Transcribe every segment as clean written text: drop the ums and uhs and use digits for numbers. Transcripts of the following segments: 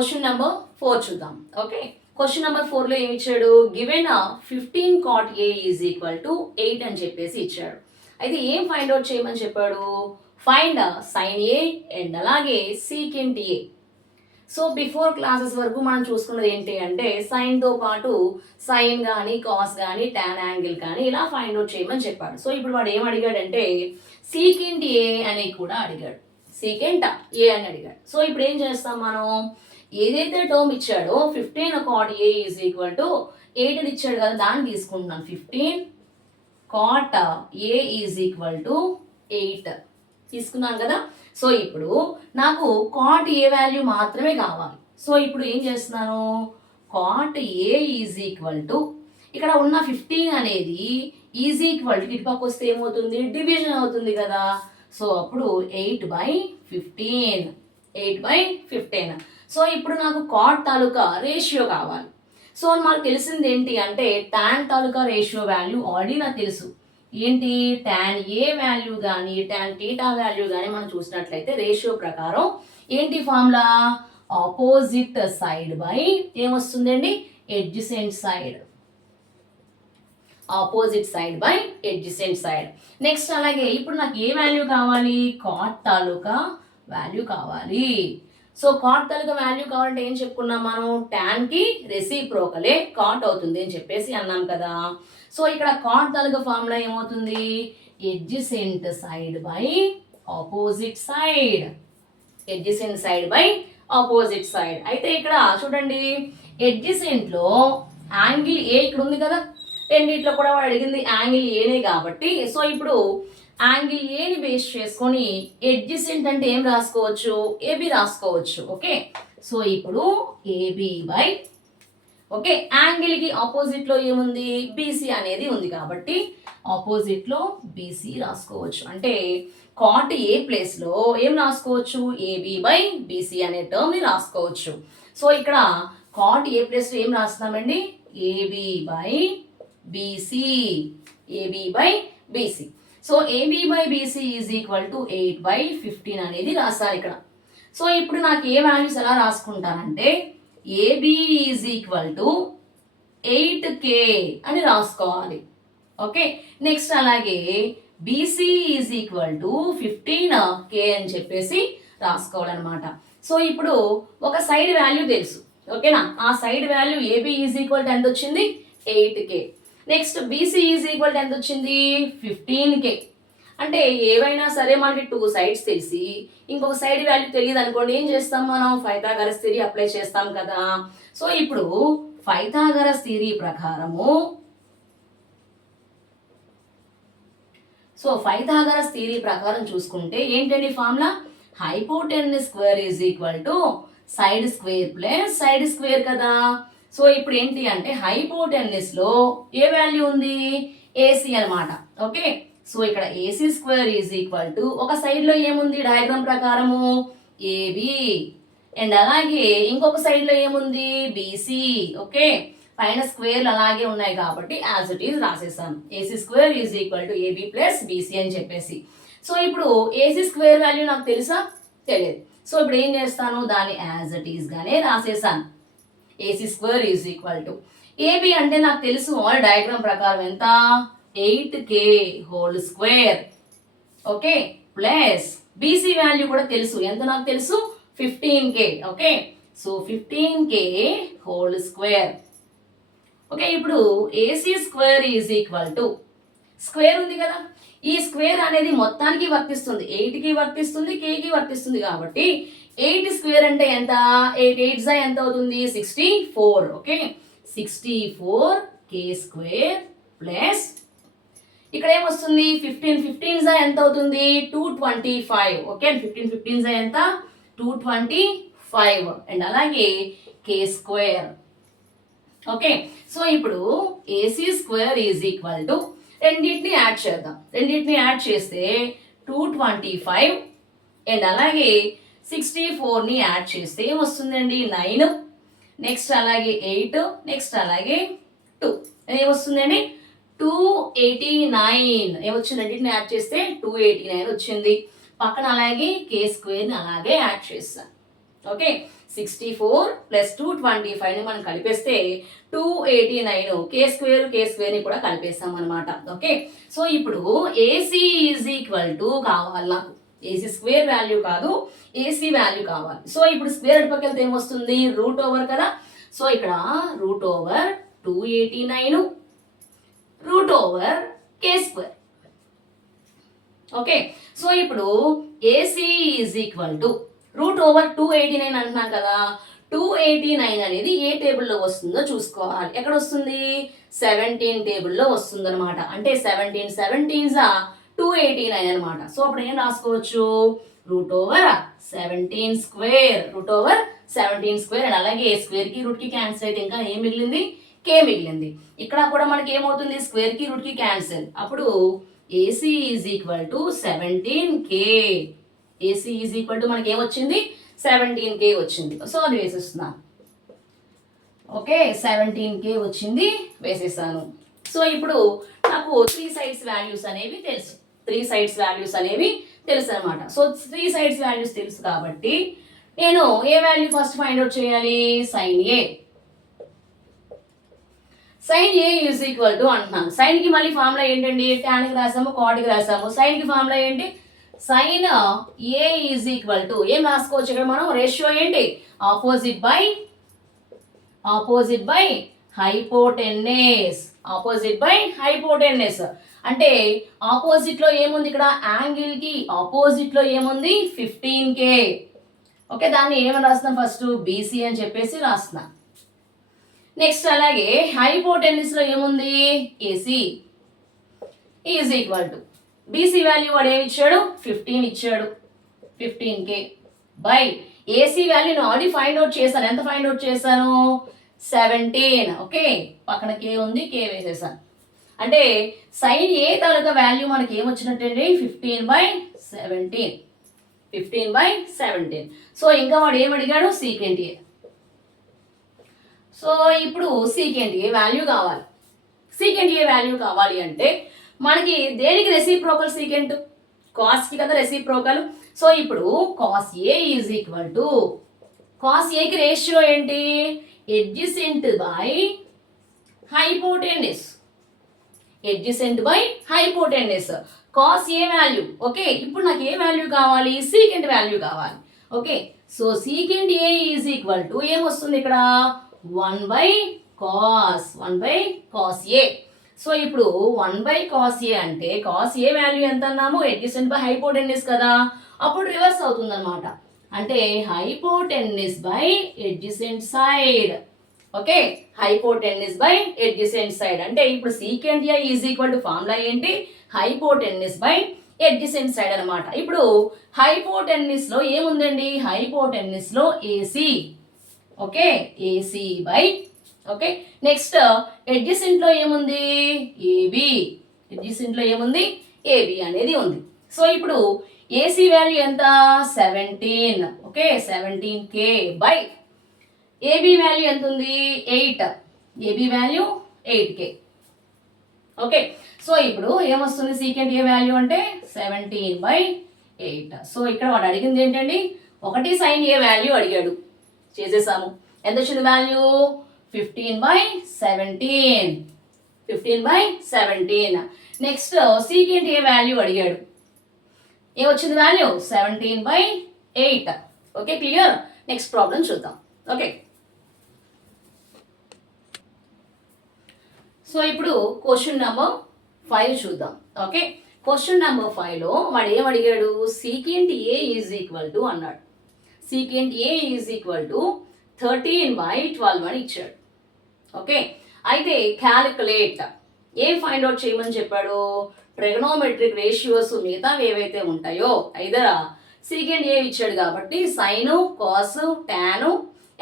Question number 4 చూద్దాం. Okay, question number 4 లో ఏమి ఇచ్చాడు? Given 15 cot A is equal to 8 అని చెప్పేసి ఇచ్చాడు. అయితే ఏం ఫైండ్ అవుట్ చేయమని చెప్పాడు? ఫైండ్ సైన్ ఏ అండ్ అలాగే సీకెంట్ ఏ. సో బిఫోర్ క్లాసెస్ వరకు మనం చూసుకున్నది ఏంటి అంటే సైన్తో పాటు సైన్ కానీ కాస్ కానీ టాన్ యాంగిల్ కానీ ఇలా ఫైండ్ అవుట్ చేయమని చెప్పాడు. సో ఇప్పుడు వాడు ఏం అడిగాడంటే సీకెంట్ ఏ అని కూడా అడిగాడు. సీకెంట్ ఏ అని అడిగాడు. సో ఇప్పుడు ఏం చేస్తాం మనం? ఏదైతే టర్మ్ ఇచ్చాడో 15 cot A is equal to 8 అని ఇచ్చాడు కదా, దాన్ని తీసుకుంటున్నాను. 15 cot A is equal to 8 తీసుకున్నాను కదా. సో ఇప్పుడు నాకు కాట్ ఏ వాల్యూ మాత్రమే కావాలి. సో ఇప్పుడు ఏం చేస్తున్నాను? Cot A is equal to ఇక్కడ ఉన్న 15 అనేది ఈజ్ ఈక్వల్ టు ఇటుపక్క వస్తే ఏమవుతుంది? డివిజన్ అవుతుంది కదా. సో అప్పుడు 8/15 8/15. సో ఇప్పుడు నాకు కాట్ తాలూకా రేషియో కావాలి. సో మనకు తెలిసింది ఏంటి అంటే టాన్ తాలూకా రేషియో వాల్యూ ఆల్రెడీ నాకు తెలుసు. ఏంటి? టాన్ ఏ వాల్యూ కానీ టాన్ టీటా వాల్యూ కానీ మనం చూసినట్లయితే రేషియో ప్రకారం ఏంటి ఫార్ములా? ఆపోజిట్ సైడ్ బై ఏమొస్తుందండి? Adjacent side. Opposite side by adjacent side. Next అలాగే ఇప్పుడు నాకు ఏ వాల్యూ కావాలి? కాట్ తాలూకా వాల్యూ కావాలి. సో కాట్ తాలూకా వాల్యూ కావాలంటే ఏం చెప్పుకున్నాం మనం? టాన్ కి రెసిప్రోకలే కాట్ అవుతుంది అని చెప్పేసి అన్నాం కదా. సో ఇక్కడ కాట్ తాలూకా ఫార్ములా ఏమవుతుంది? Adjacent side by opposite side. Adjacent side by opposite side. అయితే ఇక్కడ చూడండి, ఎడ్జసెంట్ లో యాంగిల్ ఏ ఇక్కడ ఉంది కదా. రెండిట్లో కూడా వాడు అడిగింది యాంగిల్ ఏనే కాబట్టి సో ఇప్పుడు యాంగిల్ ఏని బేస్ చేసుకొని ఎడ్జసెంట్ అంటే ఏం రాసుకోవచ్చు? ఏబి రాసుకోవచ్చు. ఓకే, సో ఇప్పుడు ఏబి బై ఓకే యాంగిల్ కి ఆపోజిట్ లో ఏముంది? బీసీ అనేది ఉంది కాబట్టి ఆపోజిట్ లో బీసీ రాసుకోవచ్చు. అంటే కాట్ ఏ ప్లేస్ లో ఏం రాసుకోవచ్చు? ఏబి బై బీసీ అనే టర్మ్ ని రాసుకోవచ్చు. సో ఇక్కడ కాట్ ఏ ప్లేస్ లో ఏం రాస్తున్నామండి? AB by BC. AB by BC. So AB by BC is equal to 8/15 అనేది రాశారు ఇక్కడ. సో ఇప్పుడు నాకు ఏ వాల్యూస్ ఎలా రాసుకుంటానంటే AB is equal to 8K అని రాసుకోవాలి. ఓకే, నెక్స్ట్ అలాగే BC is equal to 15K అని చెప్పేసి రాసుకోవాలన్నమాట. సో ఇప్పుడు ఒక సైడ్ వాల్యూ తెలుసు. ఓకేనా? ఆ side value AB is equal to ఎంత వచ్చింది? 8K. Next BC is equal to ఎంత వచ్చింది? 15K. అంటే ఏవైనా సరే మనకి 2 సైడ్స్ తెలిసి ఇంకొక సైడ్ వాల్యూ తెలియదు అనుకోండి, ఏం చేస్తాం మనం? పైథాగరస్ థియరీ అప్లై చేస్తాం కదా. సో ఇప్పుడు పైథాగరస్ థియరీ ప్రకారము చూసుకుంటే ఏంటండి formula? Hypotenuse square is equal to side square plus side square కదా. సో ఇప్పుడు ఏంటి అంటే హైపోటెన్యూస్ లో ఏ వాల్యూ ఉంది? ఏసీ అన్నమాట. ఓకే, సో ఇక్కడ AC square is equal to ఒక సైడ్ లో ఏముంది? డయాగ్రామ్ ప్రకారము ఏబి అండ్ అలాగే ఇంకొక సైడ్ లో ఏముంది? బీసీ. ఓకే, పైన స్క్వేర్లు అలాగే ఉన్నాయి కాబట్టి యాజ్ ఇట్ ఈజ్ రాసేసాను. AC square is equal to AB plus BC అని చెప్పేసి. సో ఇప్పుడు ఏసీ స్క్వేర్ వాల్యూ నాకు తెలుసా? తెలియదు. సో ఇప్పుడు ఏం చేస్తాను? దాన్ని యాజ్ ఇట్ ఈజ్ గానే రాసేసాను. AC square is equal to AB అంటే నాకు తెలుసు డయాగ్రామ్ ప్రకారం ఎంత? 8K whole square. Okay, plus BC value కూడా తెలుసు. ఎంత నాకు తెలుసు? 15K. Okay, so 15K whole square. Okay, ఇప్పుడు AC square is equal to square ఉంది కదా, ఈ స్క్వేర్ అనేది మొత్తానికి వర్తిస్తుంది. 8కి వర్తిస్తుంది, Kకి వర్తిస్తుంది కాబట్టి 8 స్క్వేర్ అంటే ఎంత? 8 8 ఎంత అవుతుంది? 64. ఓకే, 64K స్క్వేర్ ప్లస్ ఇక్కడ ఏమొస్తుంది? 15 15 ఎంత అవుతుంది? 225. ఓకే, 15 15 ఎంత? 225 అండ్ అలాగే K స్క్వేర్. ఓకే, సో ఇప్పుడు AC square is equal to రెండింటిని యాడ్ చేద్దాం. రెండింటిని యాడ్ చేస్తే 225 అండ్ అలాగే 64ని యాడ్ చేస్తే ఏమొస్తుందండి? 9. నెక్స్ట్ అలాగే 8. నెక్స్ట్ అలాగే 2 ఏమొస్తుందండి? 289. ఏమొచ్చింది? రెండింటిని యాడ్ చేస్తే 289 వచ్చింది. పక్కన అలాగే K స్క్వేర్ని అలాగే యాడ్ చేస్తాను. ఓకే, 64 ప్లస్ 225ని మనం కలిపేస్తే 289 కే స్క్వేర్ని కూడా కలిపేస్తాం అనమాట. ఓకే, సో ఇప్పుడు ఏసీ ఈజ్ ఈక్వల్ టు కావాలి నాకు, ఏసీ స్క్వేర్ వాల్యూ కాదు, ఏసీ వాల్యూ కావాలి. సో ఇప్పుడు స్క్వేర్ అటుపక్క వెళ్తే ఏమొస్తుంది, రూట్ ఓవర్ కదా. సో ఇక్కడ root over 289 root over k square. Okay, so ఇప్పుడు AC is equal to root over 289 అంటున్నాం కదా. 289 అనేది ఏ టేబుల్లో వస్తుందో చూసుకోవాలి. ఎక్కడ వస్తుంది, 17 టేబుల్లో వస్తుంది అనమాట. అంటే 17 17s 289 అనమాట. సో అప్పుడు ఏం రాసుకోవచ్చు, root over 17 square, root over 17 square. And అలాగే స్క్వేర్ కి రూట్ కి క్యాన్సిల్ అయితే ఇంకా ఏం మిగిలింది, కే మిగిలింది. ఇక్కడ కూడా మనకి ఏమవుతుంది, స్క్వేర్ కి రూట్ కి క్యాన్సిల్. అప్పుడు AC is equal to 17k. AC is equal to మనకి ఏమొచ్చింది, 17k వచ్చింది. సో అది వేసేస్తున్నాను. ఓకే, 17k వచ్చింది, వేసేసాను. సో ఇప్పుడు నాకు 3 సైడ్స్ వాల్యూస్ అనేవి తెలుసు, 3 సైడ్స్ వాల్యూస్ అనేవి తెలుసు అనమాట. సో 3 సైడ్స్ వాల్యూస్ తెలుసు కాబట్టి నేను A value first find out చేయాలి, sine A. Sine A is equal to అంటున్నాను. సైన్ కి మళ్ళీ ఫార్ములా ఏంటండి, tan కి రాసాము, cot కి రాసాము. సైన్ కి ఫార్ములా ఏంటి, sine A is equal to ఏం రాసుకోవచ్చు ఇక్కడ మనం, రేషియో ఏంటి, opposite by hypotenuse. Opposite by hypotenuse అంటే ఆపోజిట్ లో ఏముంది, ఇక్కడ యాంగిల్ కి ఆపోజిట్ లో ఏముంది, 15k. ఓకే, దాన్ని ఏమని రాస్తున్నాం, ఫస్ట్ బీసీ అని చెప్పేసి రాస్తున్నా. నెక్స్ట్ అలాగే హైపోటెన్యూస్ లో ఏముంది, AC is equal to BC value వాడు ఏమి ఇచ్చాడు, 15 ఇచ్చాడు, 15k బై ఏసీ వాల్యూ నేను ఆల్రెడీ ఫైండ్ అవుట్ చేశాను. ఎంత ఫైండ్ అవుట్ చేశాను, 17. ఓకే, పక్కన కే ఉంది, కే వేసేసాను. అంటే సైన్ ఏ తాలూకా వాల్యూ మనకి ఏమొచ్చినట్టండి, 15/17. 15/17. సో ఇంకా వాడు ఏమడిగాడు, సీకెంట్ ఏ. సో ఇప్పుడు సీకెంట్ ఏ వాల్యూ కావాలి. సీకెంట్ ఏ వాల్యూ కావాలి అంటే మనకి దేనికి రెసిప్రోకల్, సీకెంట్ కాస్ కి కదా రెసిప్రోకల్. సో ఇప్పుడు cos A is equal to, cos A కి రేషియో ఏంటి, adjacent by hypotenuse. Adjacent by hypotenuse, cos A value. Okay, ఇప్పుడు నాకు ఏ వాల్యూ కావాలి, సీకెంట్ వాల్యూ కావాలి. Okay, so secant A is equal to ఏమొస్తుంది ఇక్కడ, 1/cos ఏ. సో ఇప్పుడు 1/cos ఏ అంటే కాస్ ఏ వాల్యూ ఎంత అన్నాము, ఎడ్జసెంట్ బై హైపోటెన్యూస్ కదా. అప్పుడు రివర్స్ అవుతుంది అనమాట. అంటే hypotenuse by adjacent side. Okay, hypotenuse by adjacent side అంటే ఇప్పుడు secant A is equal to formula ఏంటి, హైపోటెన్యూస్ బై ఎడ్జసెంట్ సైడ్ అనమాట. ఇప్పుడు హైపోటెన్యూస్ లో ఏముందండి, హైపోటెన్యూస్ లో AC. Okay, AC by. Okay, next adjacent లో ఏముంది, ఏబి. ఎడ్జసెంట్ లో ఏముంది, ఏబి అనేది ఉంది. సో ఇప్పుడు ఏసీ వాల్యూ ఎంత, 17. Okay, 17k by AB value ఎంత ఉంది, 8. AB value 8k. Okay, so ఇప్పుడు ఏమొస్తుంది, సీకెంట్ ఏ వాల్యూ అంటే 17/8. సో ఇక్కడ వాడు అడిగింది ఏంటండి, ఒకటి సైన్ ఏ వాల్యూ అడిగాడు, చేసేసాము. ఎంత వచ్చింది value, 15/17. 15/17. Next secant A value అడిగాడు, ఏమొచ్చింది value, 17/8. Okay, clear. Next problem చూద్దాం. ఓకే, సో ఇప్పుడు క్వశ్చన్ నెంబర్ 5 చూద్దాం. ఓకే, క్వశ్చన్ నెంబర్ 5లో వాడు ఏం అడిగాడు, secant A is equal to అన్నాడు. Secant A is equal to 13/12 అని ఇచ్చాడు. ఓకే, అయితే క్యాలిక్యులేట్ ఏం ఫైండ్ అవుట్ చేయమని చెప్పాడు, ట్రిగనోమెట్రిక్ రేషియోస్ మిగతావి ఏవైతే ఉంటాయో ఐదర్ సీకెంట్ ఏ ఇచ్చాడు కాబట్టి సైను, కాసు, టాను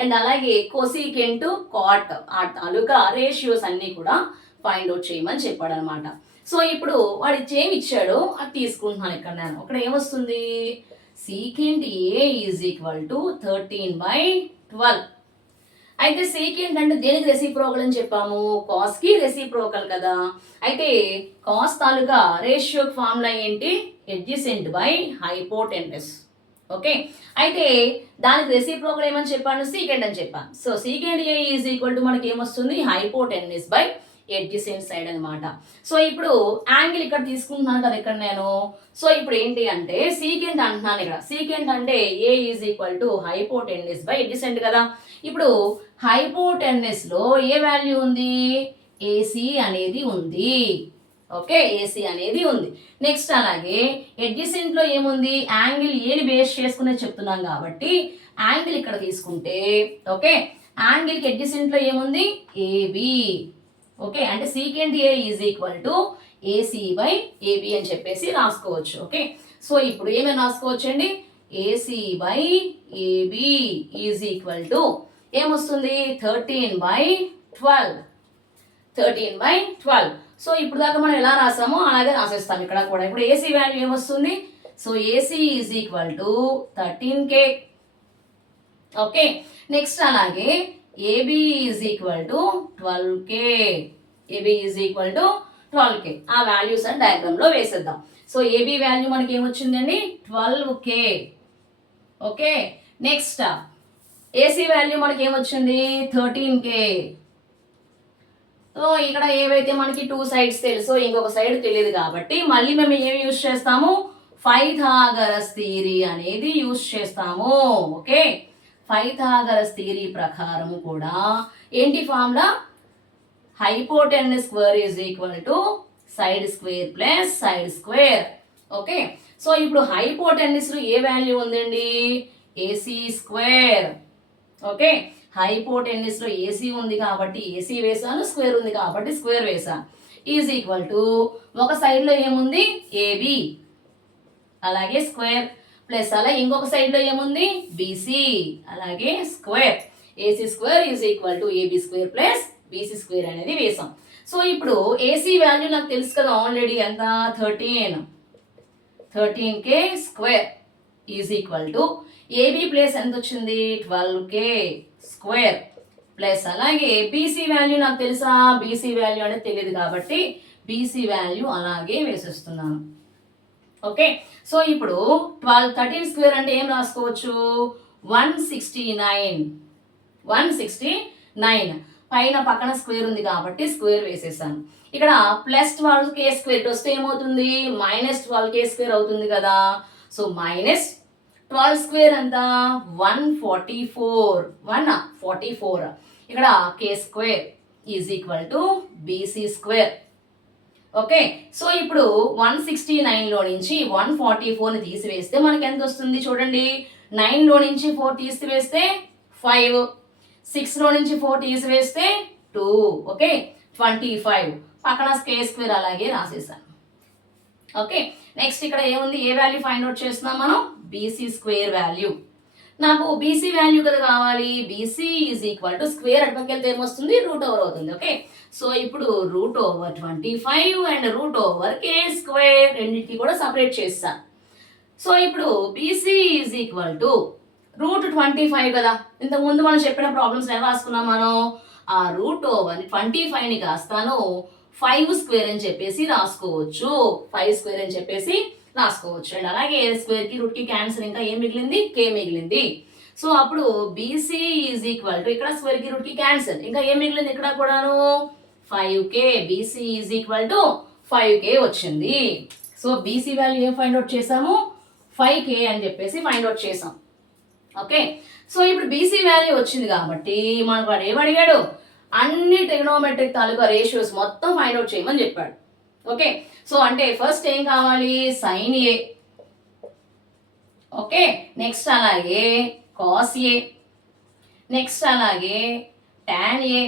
అండ్ అలాగే కోసీకెంట్, కాట్ ఆ తాలూకా రేషియోస్ అన్నీ కూడా ఫైండ్ అవుట్ చేయమని చెప్పాడు అనమాట. సో ఇప్పుడు వాడు ఏమి ఇచ్చాడో అది తీసుకుంటున్నాను ఇక్కడ నేను. ఇక్కడ ఏమొస్తుంది, secant A is equal to 13/12. అయితే సీకెంట్ అంటే దేనికి రెసిప్రోకల్ అని చెప్పాము, కాస్ కి రెసిప్రోకల్ కదా. అయితే కాస్ తాలూకా రేషియో ఫార్ములా ఏంటి, ఎడ్జసెంట్ బై హైపోటెన్యూస్. ఓకే, అయితే దానికి రెసిప్రోకల్ ఏమని చెప్పాను, సీకెండ్ అని చెప్పాను. So second A is equal to మనకి ఏమొస్తుంది, హైపోటెన్యూస్ బై ఎడ్జసెంట్ సైడ్ అనమాట. సో ఇప్పుడు యాంగిల్ ఇక్కడ తీసుకుంటున్నాను కదా ఇక్కడ నేను. సో ఇప్పుడు ఏంటి అంటే సీకెంట్ అంటున్నాను ఇక్కడ. సీకెంట్ అంటే A is equal to hypotenuse by adjacent కదా. ఇప్పుడు హైపోటెన్యూస్ లో ఏ వాల్యూ ఉంది, ఏసీ అనేది ఉంది. ఓకే, ఏసీ అనేది ఉంది. నెక్స్ట్ అలాగే ఎడ్జసెంట్ లో ఏముంది, యాంగిల్ ఏని బేస్ చేసుకునే చెప్తున్నాం కాబట్టి యాంగిల్ ఇక్కడ తీసుకుంటే, ఓకే, యాంగిల్ కి ఎడ్జసెంట్ లో ఏముంది, ఏబి. ఓకే, అంటే secant A is equal to AC by AB అని చెప్పేసి రాసుకోవచ్చు. ఓకే, సో ఇప్పుడు ఏమైనా రాసుకోవచ్చు అండి, AC by AB is equal to ఏమొస్తుంది, 13/12. 13/12. సో ఇప్పుడు దాకా మనం ఎలా రాసామో అలాగే రాసేస్తాం ఇక్కడ కూడా. ఇప్పుడు ఏసీ వాల్యూ ఏమొస్తుంది, so AC is equal to 13K. Okay, next అలాగే AB is equal to 12K. AB is equal to 12K. ఆ వాల్యూస్ అని డయాగ్రామ్ లో వేసేద్దాం. సో ఏబి వాల్యూ మనకి ఏమొచ్చిందండి, 12K. Okay, next AC value మనకి ఏమొచ్చింది, 13K. సో ఇక్కడ ఏవైతే మనకి 2 సైడ్స్ తెలుసో ఇంకొక సైడ్ తెలియదు కాబట్టి మళ్ళీ మేము ఏమి యూజ్ చేస్తాము, పైథాగరస్ థియరీ అనేది యూజ్ చేస్తాము. ఓకే, పైథాగరస్ థియరీ ప్రకారం కూడా ఏంటి formula, hypotenuse square is equal to side square plus side square. Okay, so ఇప్పుడు హైపోటెన్యూస్ లో ఏ వాల్యూ ఉందండి, ఏసీ స్క్వేర్. ఓకే, హైపోటెన్యూస్ లో ఏసీ ఉంది కాబట్టి ఏసీ వేసాను, స్క్వేర్ ఉంది కాబట్టి స్క్వేర్ వేసాను. ఈజ్ ఈక్వల్ టు ఒక సైడ్ లో ఏముంది, ఏబి అలాగే స్క్వేర్ ప్లస్ అలా ఇంకొక సైడ్ లో ఏముంది, బీసీ అలాగే square. AC square is equal to AB square plus BC square అనేది వేసాం. సో ఇప్పుడు ఏసీ వాల్యూ నాకు తెలుసు కదా ఆల్రెడీ, ఎంత, 13K square is equal to AB plus ఎంత వచ్చింది, 12K స్క్వేర్ ప్లస్ అలాగే బీసీ వాల్యూ నాకు తెలుసా, బీసీ వాల్యూ అనేది తెలియదు కాబట్టి బీసీ వాల్యూ అలాగే వేసేస్తున్నాను. ఓకే, సో ఇప్పుడు 13 స్క్వేర్ అంటే ఏం రాసుకోవచ్చు, 169 పైన పక్కన స్క్వేర్ ఉంది కాబట్టి స్క్వేర్ వేసేసాను. ఇక్కడ +12K స్క్వేర్ వస్తే ఏమవుతుంది, -12K స్క్వేర్ అవుతుంది కదా. సో -12 స్క్వేర్ అంతా 144. ఇక్కడ K square is equal to BC square. Okay, so ఇప్పుడు 169 లో నుంచి 144ని తీసివేస్తే మనకి ఎంత వస్తుంది చూడండి, 9 లో నుంచి 4 తీసివేస్తే 5, 6 లో నుంచి 4 తీసివేస్తే 2. ఓకే, 25 పక్కన K స్క్వేర్ అలాగే రాసేసాను. ఓకే, నెక్స్ట్ ఇక్కడ ఏముంది, ఏ వాల్యూ ఫైండ్ అవుట్ చేస్తున్నాం మనం, బీసీ స్క్వేర్ వాల్యూ. నాకు బీసీ వాల్యూ కదా కావాలి, BC is equal to square అటుపక్కెళ్తే ఏమొస్తుంది, √ అవుతుంది. ఓకే, సో ఇప్పుడు √25 అండ్ √K స్క్వేర్ రెండింటికి కూడా సపరేట్ చేస్తాను. సో ఇప్పుడు బీసీ ఈజ్ ఈక్వల్ టు √25 కదా. ఇంతకుముందు మనం చెప్పిన ప్రాబ్లమ్స్ ఎలా రాసుకున్నాం మనం, ఆ √25ని కాస్తాను 5 స్క్వేర్ అని చెప్పేసి రాసుకోవచ్చు. 5 స్క్వేర్ అని చెప్పేసి రాసుకోవచ్చు. అండ్ అలాగే స్క్వేర్ కి రూట్ కి క్యాన్సిల్, ఇంకా ఏం మిగిలింది, K మిగిలింది. సో అప్పుడు బీసీ ఈజ్ ఈక్వల్ టు ఇక్కడ స్క్వేర్ కి రూట్ కి క్యాన్సిల్, ఇంకా ఏం మిగిలింది ఇక్కడ కూడాను 5K. BC is equal to 5K వచ్చింది. సో బీసీ వాల్యూ ఏం ఫైండ్ అవుట్ చేసాము, 5K అని చెప్పేసి ఫైండ్ అవుట్ చేసాం. ఓకే, సో ఇప్పుడు బీసీ వాల్యూ వచ్చింది కాబట్టి మనకు వాడు ఏమడిగాడు, అన్ని ట్రిగ్నోమెట్రిక్ తాలూకా రేషియోస్ మొత్తం ఫైండ్ అవుట్ చేయమని చెప్పాడు. ఓకే, సో అంటే ఫస్ట్ ఏం కావాలి, sin A. ఓకే, నెక్స్ట్ అలాగే cos A, నెక్స్ట్ అలాగే tan A.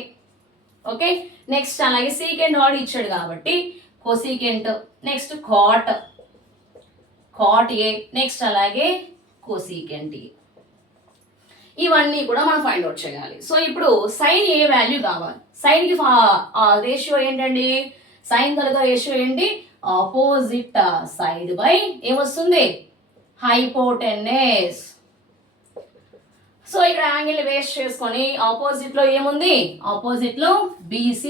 ఓకే, నెక్స్ట్ అలాగే సీకెంట్ ఆడ్ ఇచ్చాడు కాబట్టి cosecant, next cot A, next అలాగే కొసీకెంట్ A. ఇవన్నీ కూడా మనం ఫైండ్ అవుట్ చేయాలి. సో ఇప్పుడు sin A వాల్యూ కావాలి. sin కి రేషియో ఏంటండి, sin తాలూకా రేషియో ఏంటి, ఆపోజిట్ సైడ్ బై ఏమొస్తుంది, హైపోటెన్యూస్. సో ఇక్కడ యాంగిల్ బేస్ చేసుకొని ఆపోజిట్ లో ఏముంది, ఆపోజిట్ లో BC.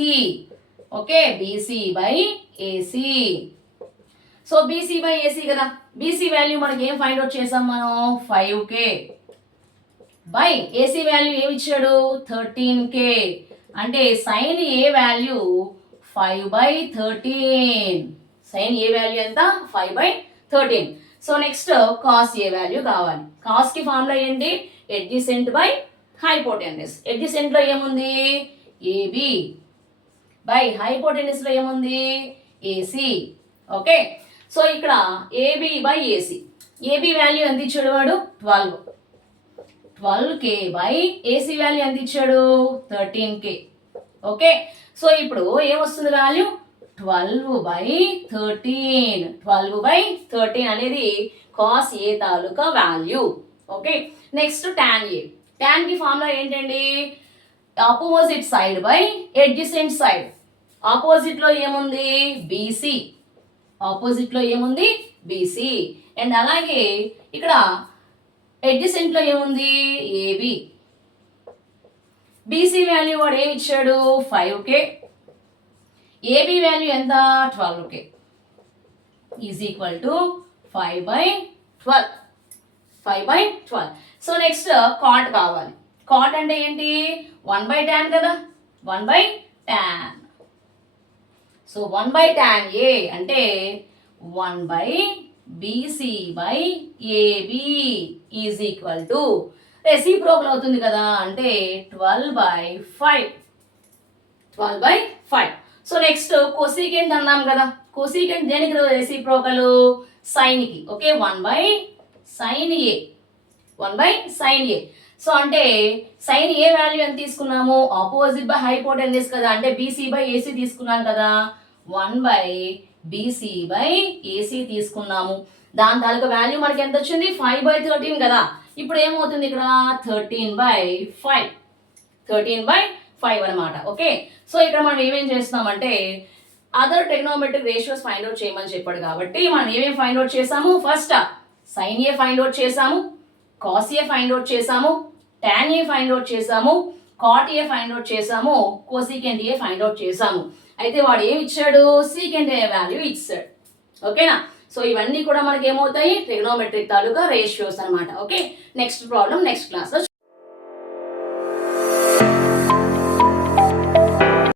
Okay, BC by AC. So BC by AC కదా, బీసీ వాల్యూ మనకి ఏం ఫైండ్ అవుట్ చేసాం మనం 5k బై ఏసీ వాల్యూ ఏమి ఇచ్చాడు 13k, అంటే sine A value 5/13, sine A value ఎంత 5/13. So next cos A value కావాలి. కాస్ కి ఫార్ములా ఏంటి ఎడ్జసెంట్ బై హైపోటెన్యూస్. ఎడ్జసెంట్ లో ఏముంది ఏబి బై హైపోటెన్యూస్ లో ఏముంది ఏసీ. ఓకే, సో ఇక్కడ AB by AC, AB value ఎంత ఇచ్చాడు వాడు 12k బై ఏసీ వాల్యూ ఎంత ఇచ్చాడు 13k. ఓకే, సో ఇప్పుడు ఏమొస్తుంది వాల్యూ 12/13, 12/13 అనేది cos A taluka value. Okay, next tan A. Tan కి ఫార్ములా ఏంటండి opposite side by adjacent side. Opposite లో ఏముంది బీసీ, ఆపోజిట్ లో ఏముంది బీసీ, అండ్ అలాగే ఇక్కడ ఎడ్జసెంట్ లో ఏముంది ఏబి. బీసీ వాల్యూ వాడు ఏమి ఇచ్చాడు 5k, ఏబి వాల్యూ ఎంత 12k is equal to 5/12, 5/12. So next cot కావాలి. కాట్ అంటే ఏంటి 1/tan కదా, 1/tan. సో 1/tan ఏ అంటే 1/BC/AB is equal to reciprocal అవుతుంది కదా, అంటే 12/5, 12/5. సో నెక్స్ట్ కోసికెంట్ అన్నాం కదా, కోసికెంట్ దేనికి రెసిప్రోకల్ సైన్ కి. Okay, 1/sin A, 1/sin A. So అంటే సైన్ ఏ వాల్యూ ఎంత తీసుకున్నాము ఆపోజిట్ బై హైపోటెన్యూస్ కదా, అంటే బీసీ బై ఏసీ తీసుకున్నాం కదా, 1/BC/AC తీసుకున్నాము. దాని తాలూకా వాల్యూ మనకి ఎంత వచ్చింది 5/13 కదా. ఇప్పుడు ఏమవుతుంది ఇక్కడ 13/5, 13/5 అనమాట. ఓకే, సో ఇక్కడ మనం ఏమేం చేస్తున్నామంటే other trigonometric ratios find out చేయమని చెప్పాడు కాబట్టి మనం ఏమేమి ఫైండ్ అవుట్ చేసాము, ఫస్ట్ సైన్ ఏ ఫైండ్ అవుట్ చేసాము, కాస్ ఏ ఫైండ్ అవుట్ చేసాము, టాన్ ఏ ఫైండ్ అవుట్ చేసాము, కాట్ ఏ ఫైండ్ అవుట్ చేసాము, కోసికెంట్ ఏ ఫైండ్ అవుట్ చేసాము. అయితే వాడు ఏమి ఇచ్చాడు సీకెంట్ ఏ వాల్యూ ఇచ్చాడు. ఓకేనా, సో ఇవన్నీ కూడా మనకి ఏమవుతాయి ట్రిగ్నోమెట్రిక్ తాలూకా రేషియోస్ అనమాట. Okay, next problem next class లో